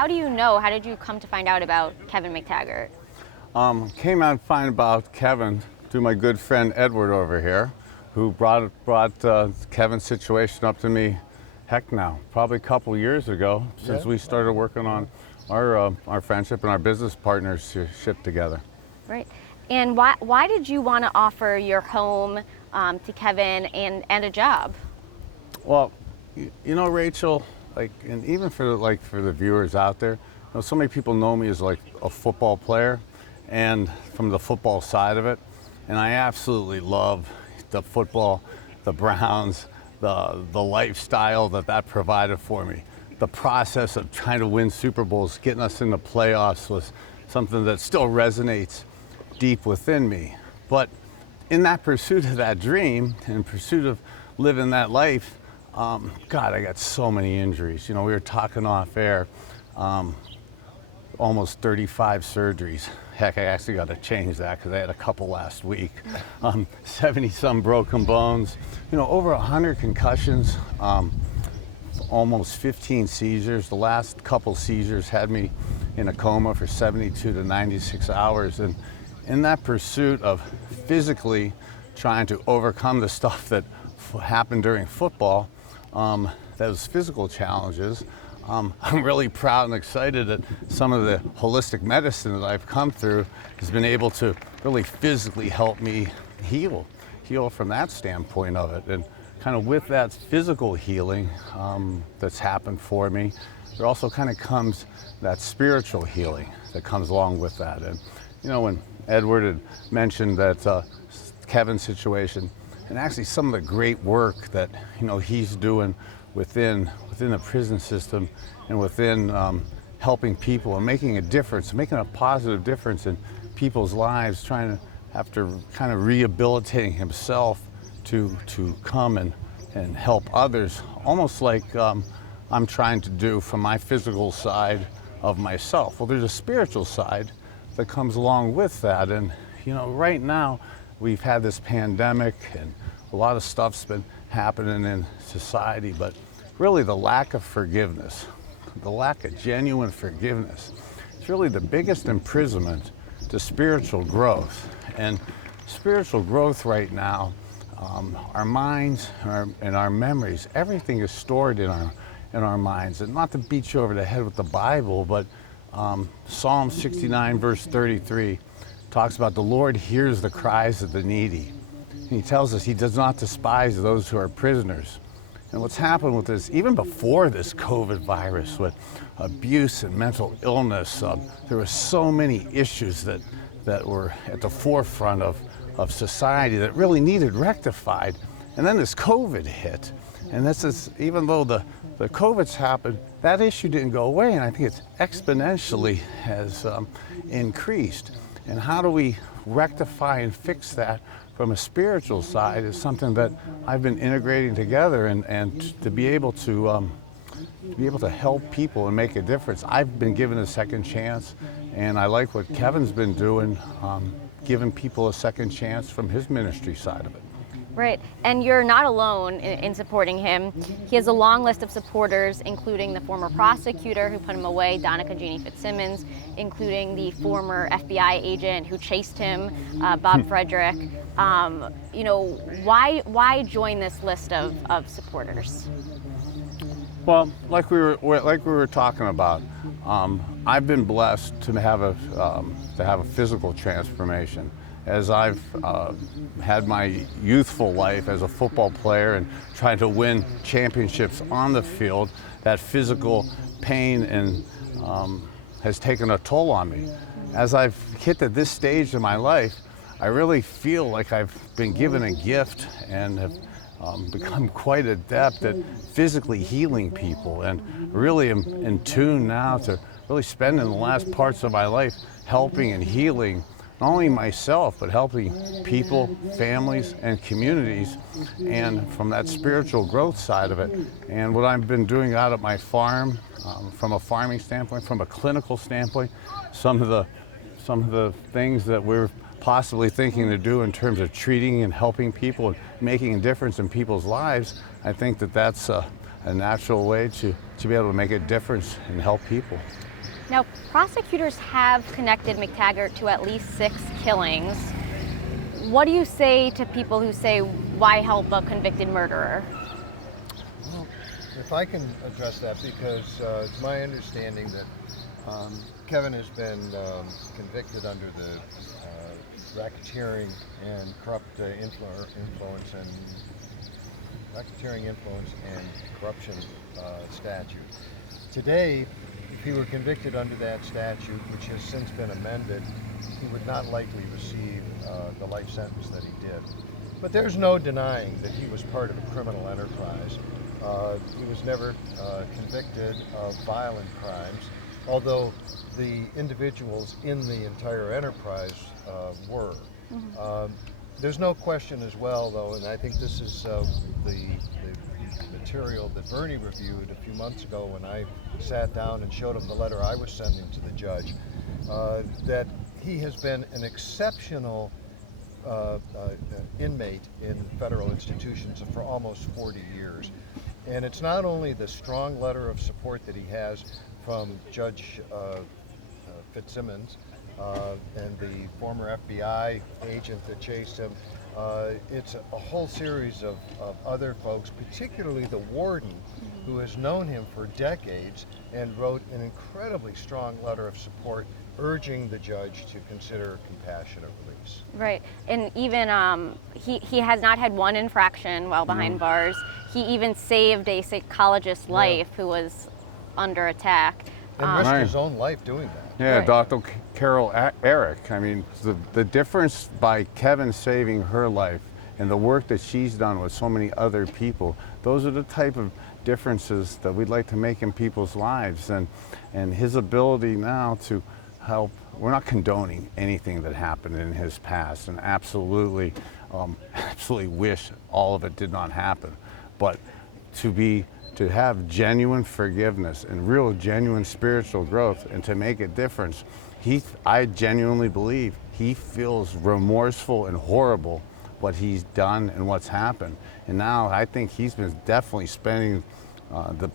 how do you know? How did you come to find out about Kevin McTaggart? Came out to find about Kevin through my good friend Edward over here, who brought Kevin's situation up to me, heck now, probably a couple years ago, since we started working on our friendship and our business partnership together. Right. And why did you want to offer your home to Kevin and a job? Well, you know, Rachel, and even for the viewers out there, so many people know me as like a football player, and from the football side of it, and I absolutely love the football, the Browns, the lifestyle that provided for me. The process of trying to win Super Bowls, getting us in the playoffs, was something that still resonates deep within me. But in that pursuit of that dream, in pursuit of living that life, God, I got so many injuries. You know, we were talking off air, almost 35 surgeries. Heck, I actually got to change that because I had a couple last week. 70-some broken bones, you know, over 100 concussions, almost 15 seizures. The last couple seizures had me in a coma for 72 to 96 hours. And in that pursuit of physically trying to overcome the stuff that happened during football, those physical challenges, I'm really proud and excited that some of the holistic medicine that I've come through has been able to really physically help me heal from that standpoint of it. And kind of with that physical healing that's happened for me, there also kind of comes that spiritual healing that comes along with that. And you know, when Edward had mentioned that Kevin's situation, and actually some of the great work that, you know, he's doing within the prison system and within helping people and making a difference, making a positive difference in people's lives, trying to, after kind of rehabilitating himself, to come and help others, almost like I'm trying to do from my physical side of myself. Well, there's a spiritual side that comes along with that. And you know, right now we've had this pandemic and a lot of stuff's been happening in society, but really the lack of forgiveness, the lack of genuine forgiveness, is really the biggest imprisonment to spiritual growth. And spiritual growth right now, our minds and our memories, everything is stored in our minds. And not to beat you over the head with the Bible, but Psalm 69 verse 33 talks about the Lord hears the cries of the needy. And he tells us he does not despise those who are prisoners. And what's happened with this, even before this COVID virus, with abuse and mental illness, there were so many issues that were at the forefront of society that really needed rectified. And then this COVID hit. And this is, even though the COVID's happened, that issue didn't go away, and I think it's exponentially has increased. And how do we rectify and fix that from a spiritual side is something that I've been integrating together, and to be able to help people and make a difference. I've been given a second chance, and I like what Kevin's been doing, giving people a second chance from his ministry side of it. Right, and you're not alone in supporting him. He has a long list of supporters, including the former prosecutor who put him away, Donica Jeannie Fitzsimmons, including the former FBI agent who chased him, Bob Frederick. You know, why join this list of supporters? Well, like we were talking about, I've been blessed to have a physical transformation. As I've had my youthful life as a football player and trying to win championships on the field, that physical pain and has taken a toll on me. As I've hit to this stage in my life, I really feel like I've been given a gift and have become quite adept at physically healing people, and really am in tune now to really spending the last parts of my life helping and healing not only myself, but helping people, families, and communities, and from that spiritual growth side of it. And what I've been doing out at my farm, from a farming standpoint, from a clinical standpoint, some of the things that we're possibly thinking to do in terms of treating and helping people and making a difference in people's lives, I think that that's a natural way to be able to make a difference and help people. Now, prosecutors have connected McTaggart to at least 6 killings. What do you say to people who say, why help a convicted murderer? Well, if I can address that, because it's my understanding that Kevin has been convicted under the racketeering and corrupt influence and corruption statute. Today, if he were convicted under that statute, which has since been amended, he would not likely receive the life sentence that he did. But there's no denying that he was part of a criminal enterprise. He was never convicted of violent crimes, although the individuals in the entire enterprise were. There's no question as well, though, and I think this is the material that Bernie reviewed a few months ago when I sat down and showed him the letter I was sending to the judge, that he has been an exceptional inmate in federal institutions for almost 40 years. And it's not only the strong letter of support that he has from Judge Fitzsimmons and the former FBI agent that chased him. It's a whole series of other folks, particularly the warden, who has known him for decades and wrote an incredibly strong letter of support urging the judge to consider compassionate release. Right, and even he has not had one infraction while behind bars. He even saved a psychologist's life who was under attack. And risked his own life doing that. Yeah, Right. Dr. Carol Eric. I mean, the difference by Kevin saving her life and the work that she's done with so many other people, those are the type of differences that we'd like to make in people's lives. And his ability now to help, we're not condoning anything that happened in his past, and absolutely wish all of it did not happen. But to have genuine forgiveness and real genuine spiritual growth and to make a difference, I genuinely believe he feels remorseful and horrible what he's done and what's happened. And now I think he's been definitely spending the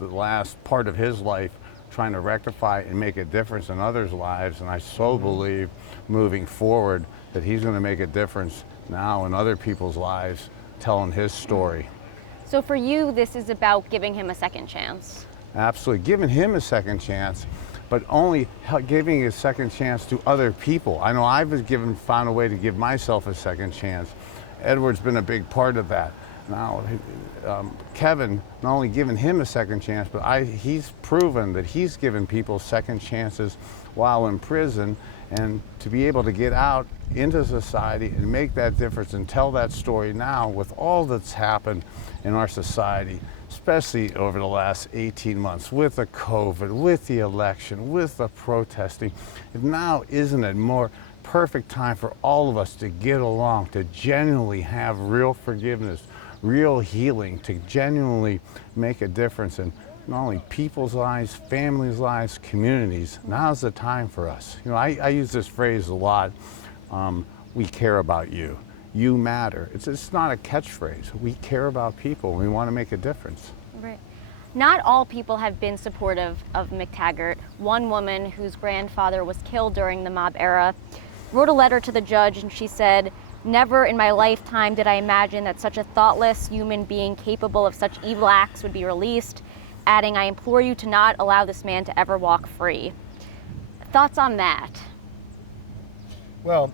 last part of his life trying to rectify and make a difference in others' lives. And I so believe moving forward that he's going to make a difference now in other people's lives, telling his story. So for you, this is about giving him a second chance. Absolutely, giving him a second chance, but only giving a second chance to other people. I know I've found a way to give myself a second chance. Edward's been a big part of that. Now, Kevin, not only giving him a second chance, but he's proven that he's given people second chances while in prison, and to be able to get out into society and make that difference and tell that story now with all that's happened in our society, especially over the last 18 months with the COVID, with the election, with the protesting. Now isn't it more perfect time for all of us to get along, to genuinely have real forgiveness, real healing, to genuinely make a difference in not only people's lives, families' lives, communities. Now's the time for us. You know, I use this phrase a lot. We care about you. You matter. It's not a catchphrase. We care about people. We want to make a difference. Right. Not all people have been supportive of McTaggart. One woman whose grandfather was killed during the mob era wrote a letter to the judge, and she said, "Never in my lifetime did I imagine that such a thoughtless human being capable of such evil acts would be released," adding, "I implore you to not allow this man to ever walk free." Thoughts on that? Well,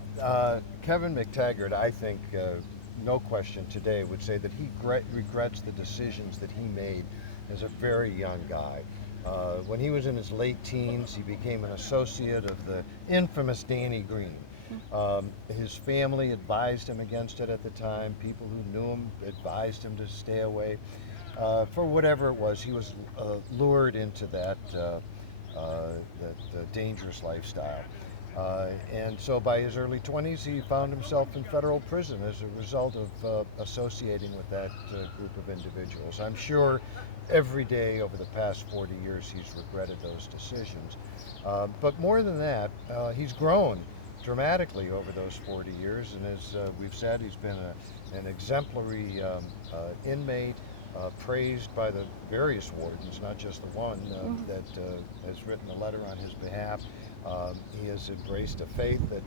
Kevin McTaggart, I think, no question today, would say that he regrets the decisions that he made as a very young guy. When he was in his late teens, he became an associate of the infamous Danny Green. His family advised him against it at the time. People who knew him advised him to stay away. For whatever it was, he was lured into that dangerous lifestyle. And so by his early 20s, he found himself in federal prison as a result of associating with that group of individuals. I'm sure every day over the past 40 years he's regretted those decisions. But more than that, he's grown dramatically over those 40 years, and as we've said, he's been an exemplary inmate, praised by the various wardens, not just the one that has written a letter on his behalf. He has embraced a faith that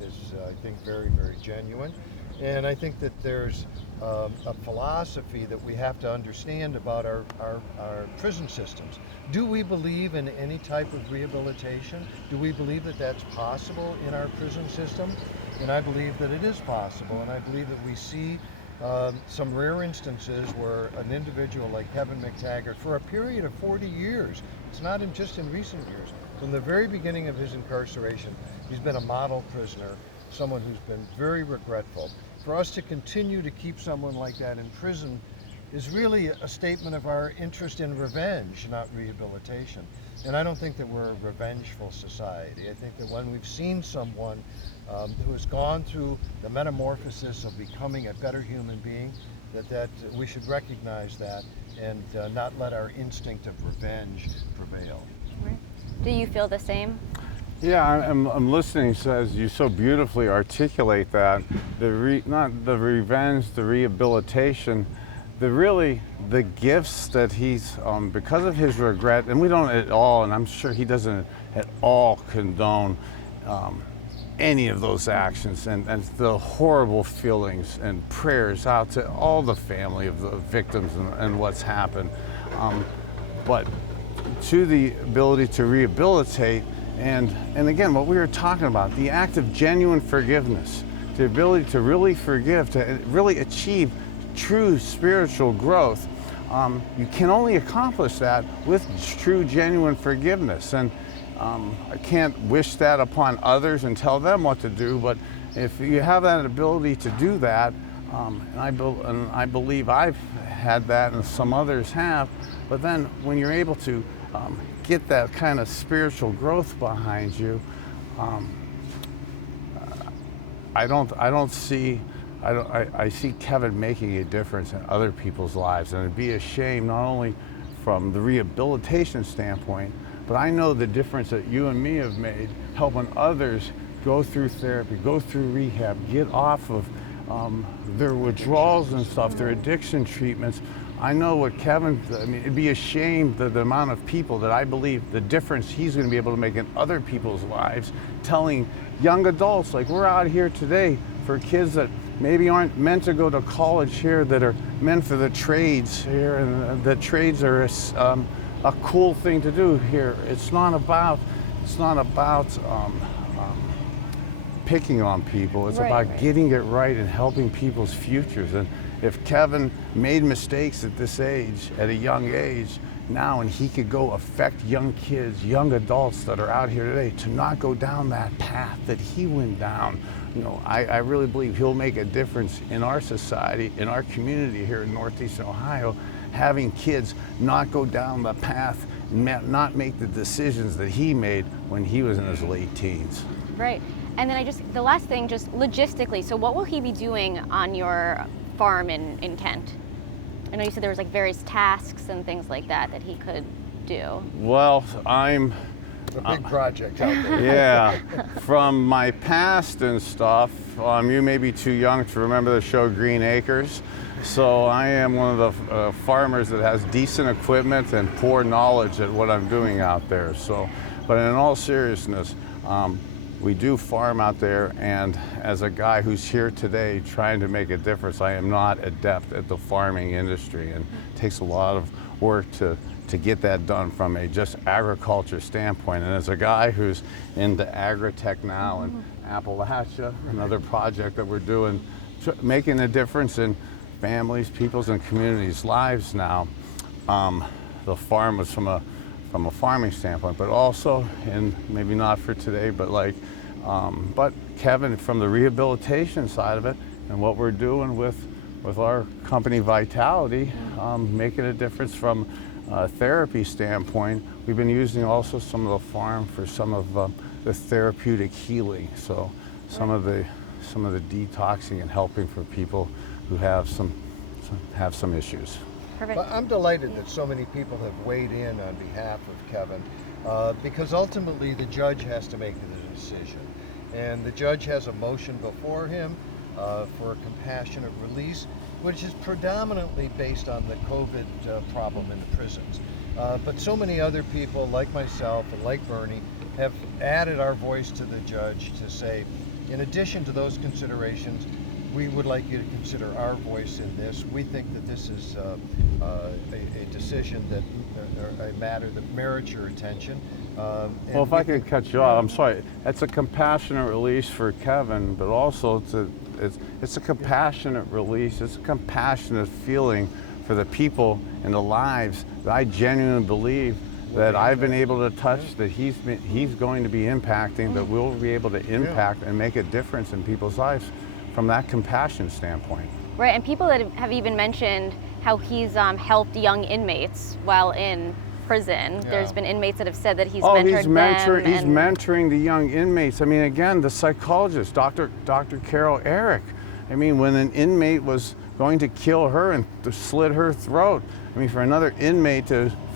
is, I think, very, very genuine. And I think that there's a philosophy that we have to understand about our prison systems. Do we believe in any type of rehabilitation? Do we believe that that's possible in our prison system? And I believe that it is possible, and I believe that we see some rare instances where an individual like Kevin McTaggart, for a period of 40 years, it's not just in recent years, from the very beginning of his incarceration, he's been a model prisoner, someone who's been very regretful. For us to continue to keep someone like that in prison is really a statement of our interest in revenge, not rehabilitation. And I don't think that we're a revengeful society. I think that when we've seen someone who has gone through the metamorphosis of becoming a better human being, that we should recognize that and not let our instinct of revenge prevail. Right. Do you feel the same? Yeah, I'm listening. Says you so beautifully articulate that not the revenge, the rehabilitation, the gifts that he's because of his regret, and we don't at all, and I'm sure he doesn't at all condone any of those actions, and the horrible feelings and prayers out to all the family of the victims and what's happened, but to the ability to rehabilitate. And again, what we were talking about, the act of genuine forgiveness, the ability to really forgive, to really achieve true spiritual growth, you can only accomplish that with true, genuine forgiveness. And I can't wish that upon others and tell them what to do, but if you have that ability to do that, and I believe I've had that and some others have, but then when you're able to get that kind of spiritual growth behind you, I see Kevin making a difference in other people's lives, and it'd be a shame not only from the rehabilitation standpoint, but I know the difference that you and me have made helping others go through therapy, go through rehab, get off of their withdrawals and stuff, their addiction treatments. I know what Kevin, I mean, it'd be a shame the amount of people that I believe the difference he's going to be able to make in other people's lives, telling young adults, like we're out here today for kids that maybe aren't meant to go to college here, that are meant for the trades here, and the trades are a cool thing to do here. It's not about picking on people. It's about getting it right and helping people's futures. And if Kevin made mistakes at this age, at a young age, now, and he could go affect young kids, young adults that are out here today to not go down that path that he went down, you know, I really believe he'll make a difference in our society, in our community here in Northeastern Ohio, having kids not go down the path, not make the decisions that he made when he was in his late teens. Right. And then the last thing, just logistically, so what will he be doing on your farm in Kent? I know you said there was like various tasks and things like that he could do. Well, It's a big project out there. Yeah, from my past and stuff, you may be too young to remember the show Green Acres. So I am one of the farmers that has decent equipment and poor knowledge at what I'm doing out there. So, but in all seriousness, we do farm out there, and as a guy who's here today trying to make a difference, I am not adept at the farming industry, and it takes a lot of work to get that done from a just agriculture standpoint. And as a guy who's into agri-tech now in Appalachia, another project that we're doing, making a difference in families, people's, and communities' lives now, the farm was from a farming standpoint, but also, and maybe not for today, but but Kevin, from the rehabilitation side of it, and what we're doing with our company Vitality, making a difference from a therapy standpoint. We've been using also some of the farm for some of the therapeutic healing. So some of the detoxing and helping for people who have some issues. Perfect. Well, I'm delighted that so many people have weighed in on behalf of Kevin, because ultimately the judge has to make the decision. And the judge has a motion before him for a compassionate release. which is predominantly based on the COVID problem in the prisons. But so many other people, like myself and like Bernie, have added our voice to the judge to say, in addition to those considerations, we would like you to consider our voice in this. We think that this is a decision that, or a matter that merits your attention. Well, if I could cut you off, I'm sorry. It's a compassionate release for Kevin, but also it's a compassionate release. It's a compassionate feeling for the people and the lives that I genuinely believe that I've been able to touch, that he's going to be impacting, that we'll be able to impact and make a difference in people's lives from that compassion standpoint. Right, and people that have even mentioned how he's helped young inmates while in prison. Yeah. There's been inmates that have said that he's mentored them. He's mentoring the young inmates. I mean, again, the psychologist, Dr. Carol Eric. I mean, when an inmate was going to kill her and slit her throat, I mean, for another inmate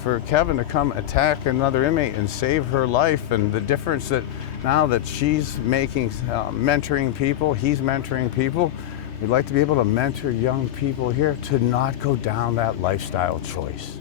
for Kevin to come attack another inmate and save her life, and the difference that now that she's making, mentoring people, he's mentoring people, we'd like to be able to mentor young people here to not go down that lifestyle choice.